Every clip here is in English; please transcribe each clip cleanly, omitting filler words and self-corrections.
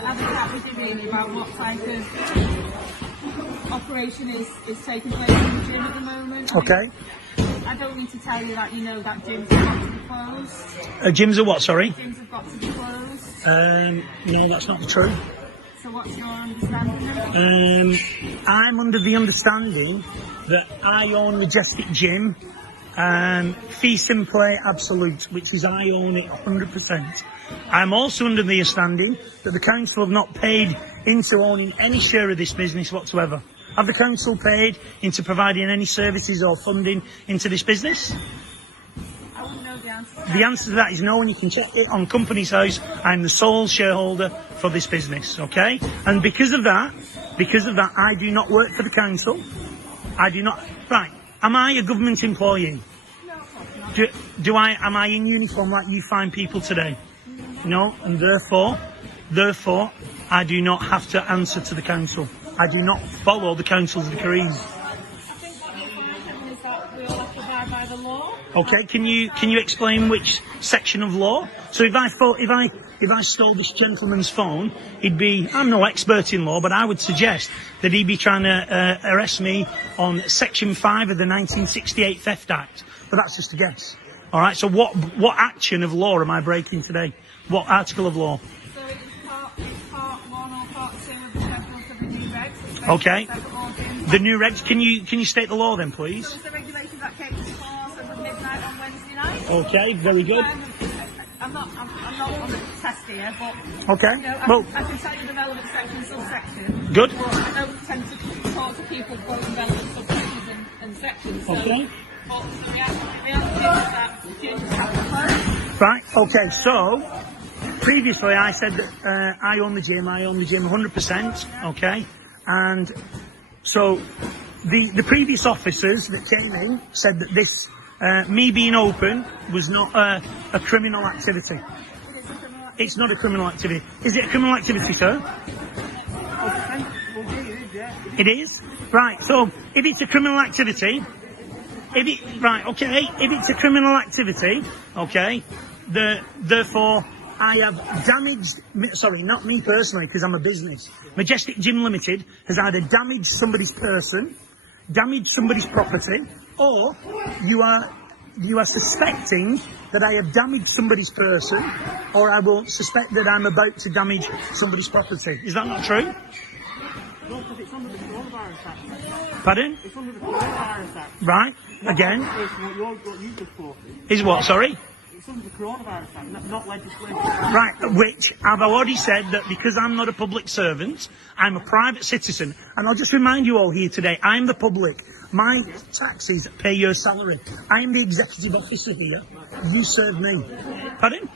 have a chat with you really about what type of operation is taking place in the gym at the moment. Okay. I don't need to tell you that you know that gyms have got to be closed. Gyms are what, sorry? Gyms have got to be closed. No, that's not true. So what's your understanding? I'm under the understanding that I own Majestic Gym, fee simply absolute, which is I own it 100%. I'm also under the understanding that the council have not paid into owning any share of this business whatsoever. Have the council paid into providing any services or funding into this business? I wouldn't know the answer to that. The answer to that is no, and you can check it on Companies House. I'm the sole shareholder for this business, okay? And because of that, I do not work for the council. I do not. Right? Am I a government employee? No, of course not. Am I in uniform like you find people today? No, and therefore, I do not have to answer to the council. I do not follow the council's decrees. I think what you'll find, Kevin, is that we all have to abide by the law. Okay, can you explain which section of law? So if I stole this gentleman's phone, I'm no expert in law, but I would suggest that he'd be trying to arrest me on Section 5 of the 1968 Theft Act. But that's just a guess. All right. So what action of law am I breaking today? What article of law? So it's part 1 or part 2 of the schedules of the new regs. Okay. The new regs. Can you state the law then, please? So it's the regulations that came to force as of midnight on Wednesday night. Okay. Very good. I'm not on the test here, but Okay. you know, Well, I can tell you the relevant section, subsection. good. But I don't tend to talk to people quoting relevant subsections and sections. So Okay. the reality is that gyms have to close. Right. Okay. So previously I said that I own the gym. I own the gym 100%. Okay. And so the previous officers that came in said that this me being open was not a criminal activity. It's not a criminal activity. Is it a criminal activity, sir? It is? Right, so if it's a criminal activity, if it's a criminal activity, okay, therefore I have damaged, sorry, not me personally, because I'm a business. Majestic Gym Limited has either damaged somebody's person, damaged somebody's property, or you are suspecting that I have damaged somebody's person, or I will suspect that I'm about to damage somebody's property. Is that not true? No, because it's under the Coronavirus Act. Pardon? It's under the Coronavirus Act. Right, again. What you just thought. Is what, sorry? It's under the Coronavirus Act, not legislation. Right, which I've already said that because I'm not a public servant, I'm a private citizen. And I'll just remind you all here today, I'm the public. My taxes pay your salary. I'm the executive officer here. You serve me. Pardon?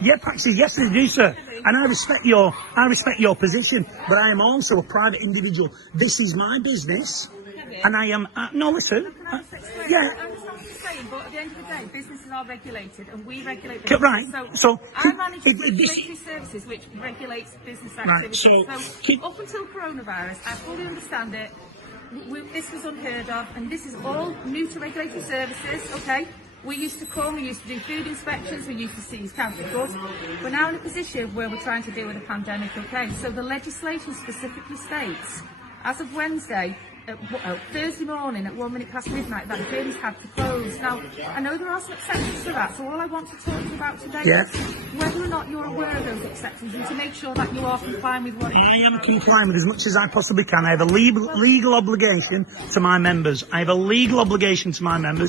Yeah, taxes, yes they do, sir. And I respect your position, but I am also a private individual. This is my business, and I am. No, listen. I understand what you're saying, but at the end of the day, businesses are regulated, and we regulate business. Right. So I manage regulatory services, which regulates business activities. Right, Up until coronavirus, I fully understand it. This was unheard of, and this is all new to regulatory services. Okay. We used to do food inspections, we used to seize counterfeit goods. We're now in a position where we're trying to deal with a pandemic, okay? So the legislation specifically states, as of Wednesday, Thursday morning at 1 minute past midnight, that gyms have to close. Now, I know there are some exceptions to that, so all I want to talk to you about today is whether or not you're aware of those exceptions and to make sure that you are complying with what it is. I am complying with as much as I possibly can. I have a legal obligation to my members.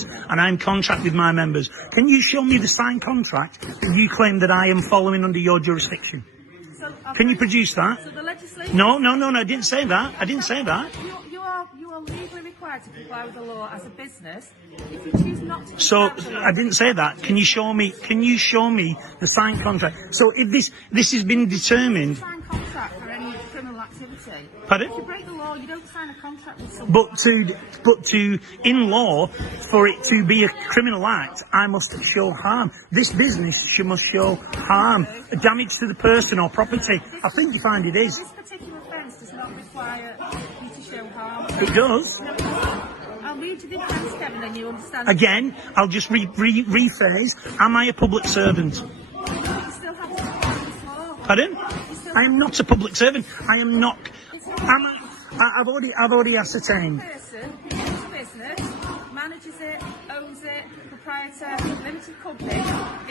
And I'm contract with my members. Can you show me the signed contract that you claim that I am following under your jurisdiction? Can you produce that? So the legislation... No, I didn't say that. I didn't say that. You are legally required to comply with the law as a business. If you choose not to... So I didn't say that. Can you show me the signed contract? So if this has been determined... Sign contract for any criminal activity. Pardon? If you break the law, you don't sign a contract with someone. But in law, for it to be a criminal act, I must show harm. This business must show harm, damage to the person or property. I think you find it is. This particular offence does not require you to show harm. It does. I'll read you the offence, Kevin, and you understand. Again, I'll just rephrase. Am I a public servant? You still have to comply with this law. Pardon? I am not a public servant. I am not. I've already ascertained. Person who owns a business, manages it, owns it, proprietor, limited company,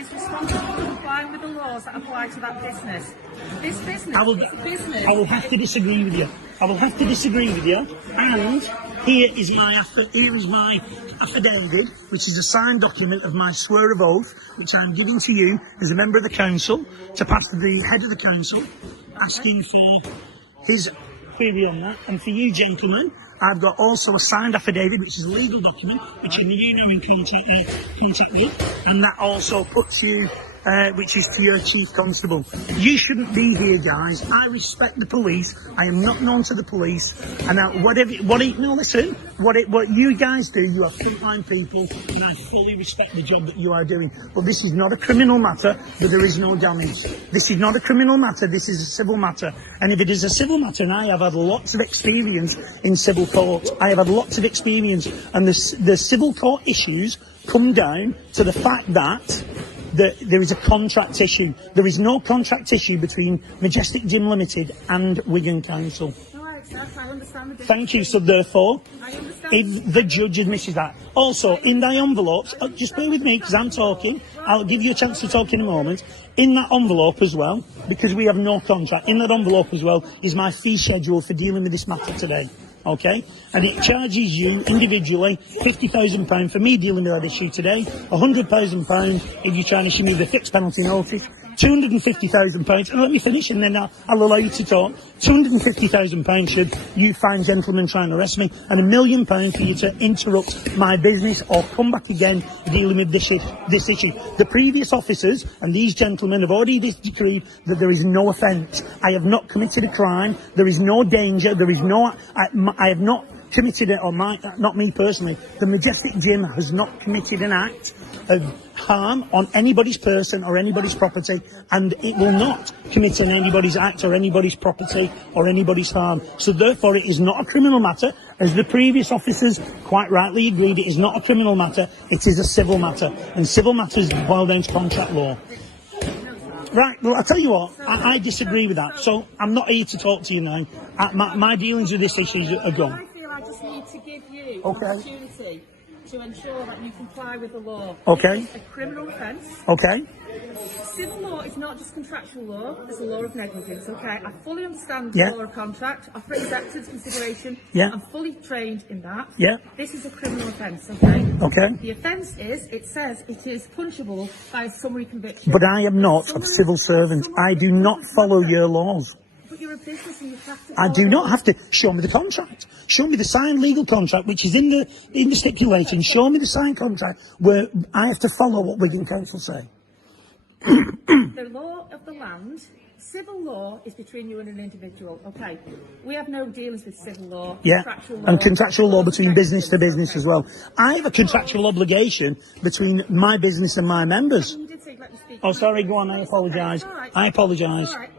is responsible for complying with the laws that apply to that business. This business I will, is a business. I will have to disagree with you. I will have to disagree with you. And here is my affidavit, which is a signed document of my swear of oath, which I am giving to you as a member of the council to pass to the head of the council, asking for his query on that. And for you, gentlemen, I've got also a signed affidavit, which is a legal document, which you know in contact with, and that also puts you, which is to your chief constable. You shouldn't be here, guys. I respect the police. I am not known to the police. And now, listen. What you guys do, you are frontline people, and I fully respect the job that you are doing. But this is not a criminal matter, but there is no damage. This is not a criminal matter. This is a civil matter. And if it is a civil matter, and I have had lots of experience in civil court, I have had lots of experience, and the civil court issues come down to the fact that there is a contract issue. There is no contract issue between Majestic Gym Limited and Wigan Council. No, I accept. I understand the difference. Thank you. So therefore, I understand. if the judge admits that. Also, in the envelopes, just bear with me because I'm talking. I'll give you a chance to talk in a moment. In that envelope as well, because we have no contract, in that envelope as well is my fee schedule for dealing with this matter today. Okay, and it charges you individually £50,000 for me dealing with that issue today, £100,000 if you try and issue me the fixed penalty notice, £250,000, and let me finish and then I'll allow you to talk. £250,000 should you find gentlemen trying to arrest me, and £1 million for you to interrupt my business or come back again dealing with this issue. The previous officers and these gentlemen have already decreed that there is no offence. I have not committed a crime. There is no danger. There is no. I have not committed it, or not me personally. The Majestic Gym has not committed an act of harm on anybody's person or anybody's property, and it will not commit on anybody's act or anybody's property or anybody's harm. So therefore it is not a criminal matter. As the previous officers quite rightly agreed, it is not a criminal matter, it is a civil matter, and civil matters boil down to contract law. Right, well, I'll tell you what, I disagree with that, so I'm not here to talk to you now. My dealings with this issue are gone. I feel I just need to give you Okay. an opportunity to ensure that you comply with the law. Okay. It's a criminal offence. Okay? Civil law is not just contractual law, it's a law of negligence, okay? I fully understand Yeah. the law of contract, I put acceptance consideration, Yeah. I'm fully trained in that. Yeah. This is a criminal offence, okay? Okay? The offence is, it says it is punishable by a summary conviction. But I am not a civil servant. I do not follow your laws. But you're a business and you have to I do follow not have to. Show me the contract. Show me the signed legal contract, which is in the stipulation. Show me the signed contract where I have to follow what Wigan Council say. the law of the land. Civil law is between you and an individual, okay? We have no dealings with civil law, Yeah, contractual law. and contractual law between business to business as well. I have a contractual obligation between my business and my members. You did say let me speak. Oh, sorry, go on, I apologise. It's all right. I apologise. It's all right.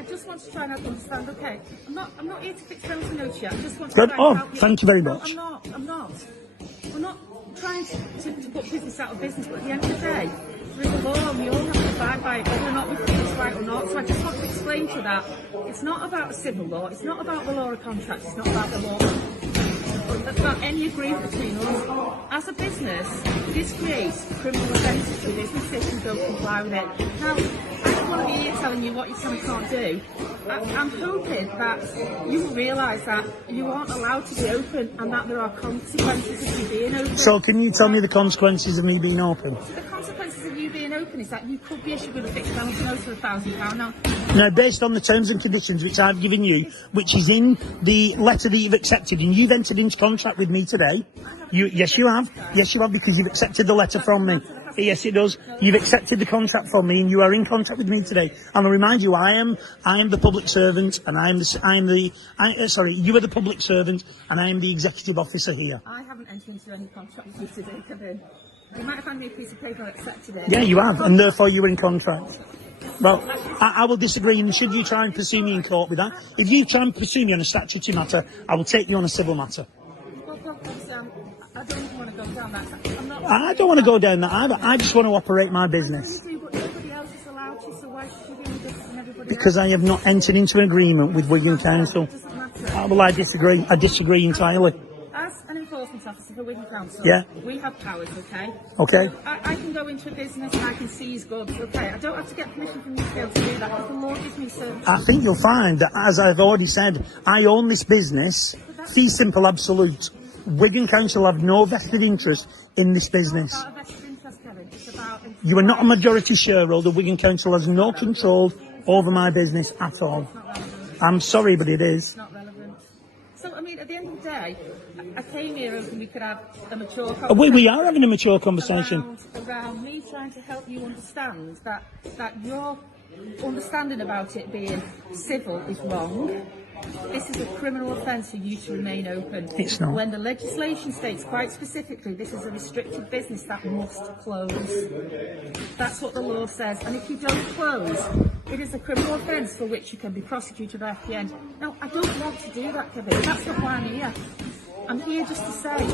I just want to try and understand, okay? I'm not here to fix penalty notes yet. I just want to Good. try Oh, and help you. thank you very No, much. I'm not trying to put business out of business, but at the end of the day, through the law, we all have to abide by it, whether or not we think it's right or not. So I just want to explain to that, it's not about civil law, it's not about the law of contracts, it's not about the law about any agreement between us. As a business, this creates criminal offences for businesses who don't comply with it. Now, I don't want to be here telling you what you can and can't do. I'm hoping that you will realise that you aren't allowed to be open and that there are consequences of you being open. So can you tell me the consequences of me being open? The consequences of you being open is that you could be issued with a fixed penalty notice of £1,000. Now, Now, based on the terms and conditions which I've given you, which is in the letter that you've accepted, and you've entered into contract with me today. Yes, you have, because you've accepted the letter from me. Yes, it does. You've accepted the contract from me, and you are in contact with me today. And I remind you, I am the public servant, and you are the public servant, and I am the executive officer here. I haven't entered into any contract with you today, Kevin. You might have handed me a piece of paper and accepted it. Yeah, you have, and therefore you were in contract. Well, I will disagree, and should you try and pursue me in court with that, if you try and pursue me on a statutory matter, I will take you on a civil matter. Well, I don't even want to go down that. I don't want to go down that either. I just want to operate my business. You do, but nobody else is allowed to, so why should you be with us and everybody Because I have not entered into an agreement with Wigan Council. It doesn't matter. Well, I disagree. I disagree entirely. As an enforcement officer for Wigan Council, Yeah. we have powers, okay? Okay. I can go into a business and I can seize goods, okay? I don't have to get permission from you to be able to do that because the law gives me certain... I think you'll find that, as I've already said, I own this business. Fee simple absolute. Wigan Council have no vested interest in this business. It's not about a vested interest, Kevin. It's about... You are not a majority shareholder. Wigan Council has no control over my business at all. It's not relevant. I'm sorry, but it is. It's not relevant. So, I mean, at the end of the day, I came here and we could have a mature conversation. We are having a mature conversation. Around me trying to help you understand that your understanding about it being civil is wrong. This is a criminal offence for you to remain open. It's not. When the legislation states quite specifically this is a restricted business that must close. That's what the law says. And if you don't close, it is a criminal offence for which you can be prosecuted by FPN. Now, I don't want to do that, Kevin. That's not why I'm here. I'm here just to say,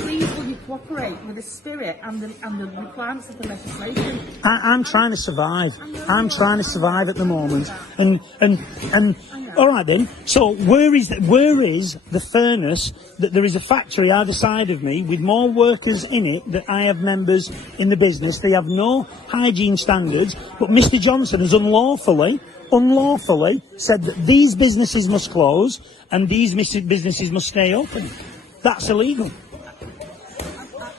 please will you cooperate with the spirit and the requirements of the legislation? I'm trying to survive. I'm trying to survive at the moment. And all right then. So where is the fairness that there is a factory either side of me with more workers in it that I have members in the business? They have no hygiene standards, but Mr. Johnson has unlawfully said that these businesses must close and these businesses must stay open. That's illegal.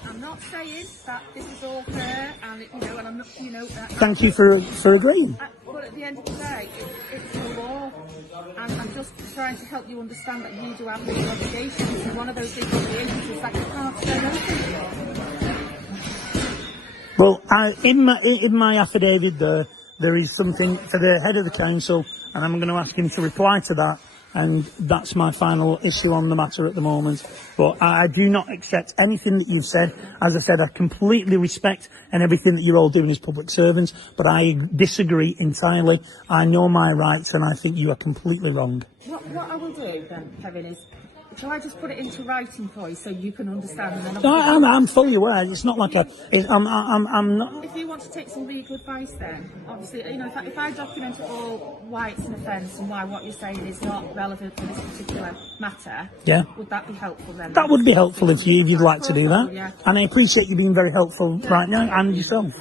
I'm not saying that this is all fair, and and I'm not, Thank you for agreeing. But at the end of the day, it's the law, and I'm just trying to help you understand that you do have legal obligations, and one of those legal obligations is that you can't stay open. Well, in my affidavit there is something for the head of the council, and I'm going to ask him to reply to that. And that's my final issue on the matter at the moment. But I do not accept anything that you've said. As I said, I completely respect and everything that you're all doing as public servants, but I disagree entirely. I know my rights, and I think you are completely wrong. What I will do then, Kevin, is shall I just put it into writing for you so you can understand? And then No, I'm fully aware. It's not like I'm not. If you want to take some legal advice, then obviously, if I document it all, why it's an offence and why what you're saying is not relevant for this particular matter, Yeah. would that be helpful then? That would be helpful if you'd like to do that. Yeah. And I appreciate you being very helpful right now, and yourself.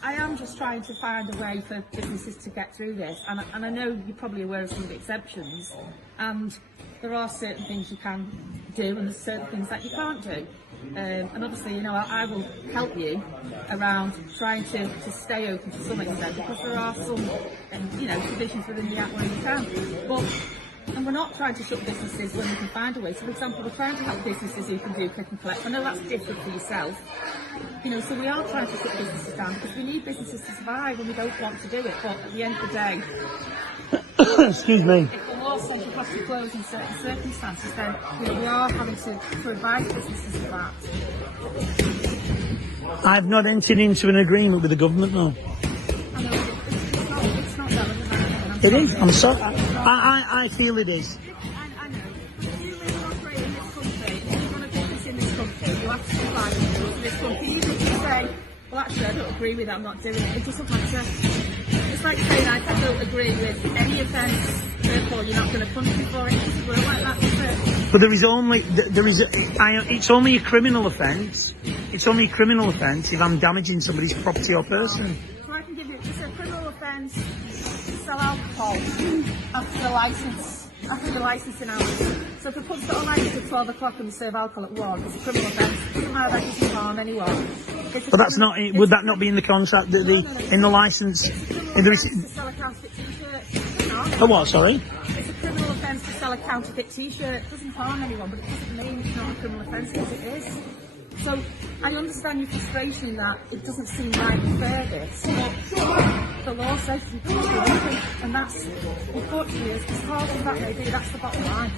I am just trying to find a way for businesses to get through this, and I know you're probably aware of some of the exceptions, and there are certain things you can do and there's certain things that you can't do. And obviously, I will help you around trying to stay open to some extent, because there are some, provisions within the Act where you can. And we're not trying to shut businesses when we can find a way. So, for example, we're trying to help businesses who can do click and collect. I know that's different for yourself. So we are trying to shut businesses down because we need businesses to survive and we don't want to do it. But at the end of the day, Excuse me. if the law says you have to close in certain circumstances, then we are having to advise businesses of that. I've not entered into an agreement with the government, though. I know it's not relevant. And It is. I'm sorry. I feel it is. I know. If you live and operate in this country, if you want to do this in this country, you have to comply with the rules of this country. Even if you say, well, actually, I don't agree with that, I'm not doing it. It doesn't matter. It's like saying, I don't agree with any offence, therefore you're not going to punish me for it. It doesn't work like that, does it? But it's only a criminal offence. It's only a criminal offence if I'm damaging somebody's property or person. So I can give you, it's a criminal offence to sell alcohol after the licensing hours. So if a pub's got a licence at 12 o'clock and we serve alcohol at 1, it's a criminal offence. It doesn't matter, that doesn't harm anyone. But that's not. Would that not be in the contract? In the licence? In the to sell a counterfeit t-shirt. oh, what? Sorry. It's a criminal offence to sell a counterfeit t-shirt. It doesn't harm anyone, but it doesn't mean it's not a criminal offence because it is. So I understand your frustration in that it doesn't seem right and fair this, but the law says you can't do anything, and that's, unfortunately, as hard as that may be, that's the bottom line.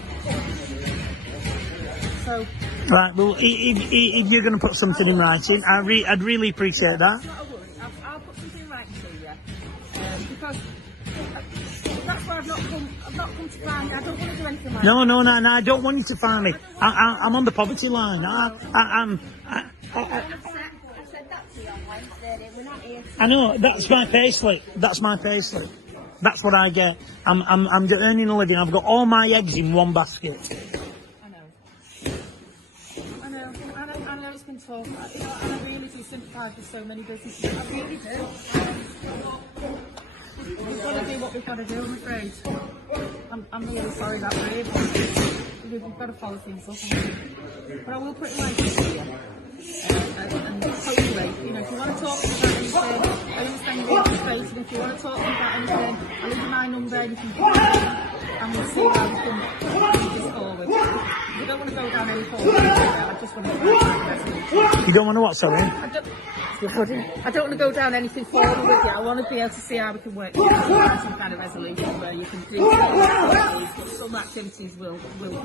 So. Right. Well, if you're going to put something in writing, I'd really appreciate that. Not a worry. I'll put something in writing to you, because that's why I've not come to find you. I don't want to do anything like that. No. I don't want you to find me. I'm on the poverty line. I know. That's my payslip. That's what I get. I'm earning a living. I've got all my eggs in one basket. I know. I know it's been tough. And I really do sympathise with so many businesses. I really do. We've got to do what we've got to do, I'm afraid. I'm really sorry that way, but we've got to follow things up. But I will put it like this to you. And hopefully, you know, if you want to talk to me about anything, I understand you're being frustrated. If you want to talk to me about anything, I'll leave you my number, you can call me, and we'll see how we can move this forward. We don't want to go down any forward. I just want to go down a resolution. You don't want to what, sorry? I don't want to go down anything forward with you. I want to be able to see how we can work together some kind of resolution where you can do some activities, but some activities will not.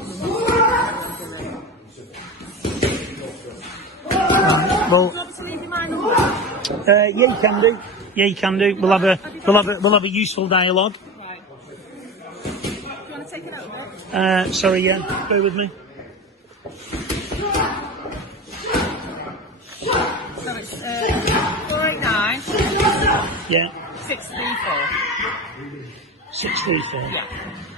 Well, Do you want me to leave you my number? yeah, you can do. Yeah, you can do. We'll have a useful dialogue. Right. Do you want to take it over? Sorry, yeah. Bear with me. So it's 489 Yeah. 634. 634. Yeah.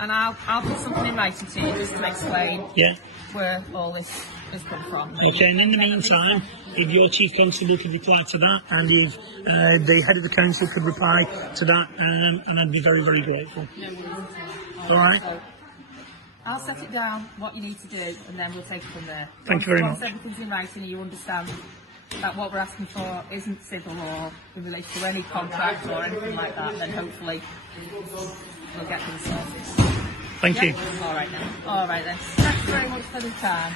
And I'll put something in writing to you just to explain Yeah. where all this has come from. Okay, and in the meantime, if your chief constable could reply to that, and if the head of the council could reply to that, and I'd be very, very grateful. No worries. All right. So I'll set it down, what you need to do, and then we'll take it from there. Thank you very Once much. everything's in writing and you understand that what we're asking for isn't civil or in relation to any contract or anything like that, then hopefully we'll get things sorted. Thank you. All right then. All right then. Thanks very much for the time.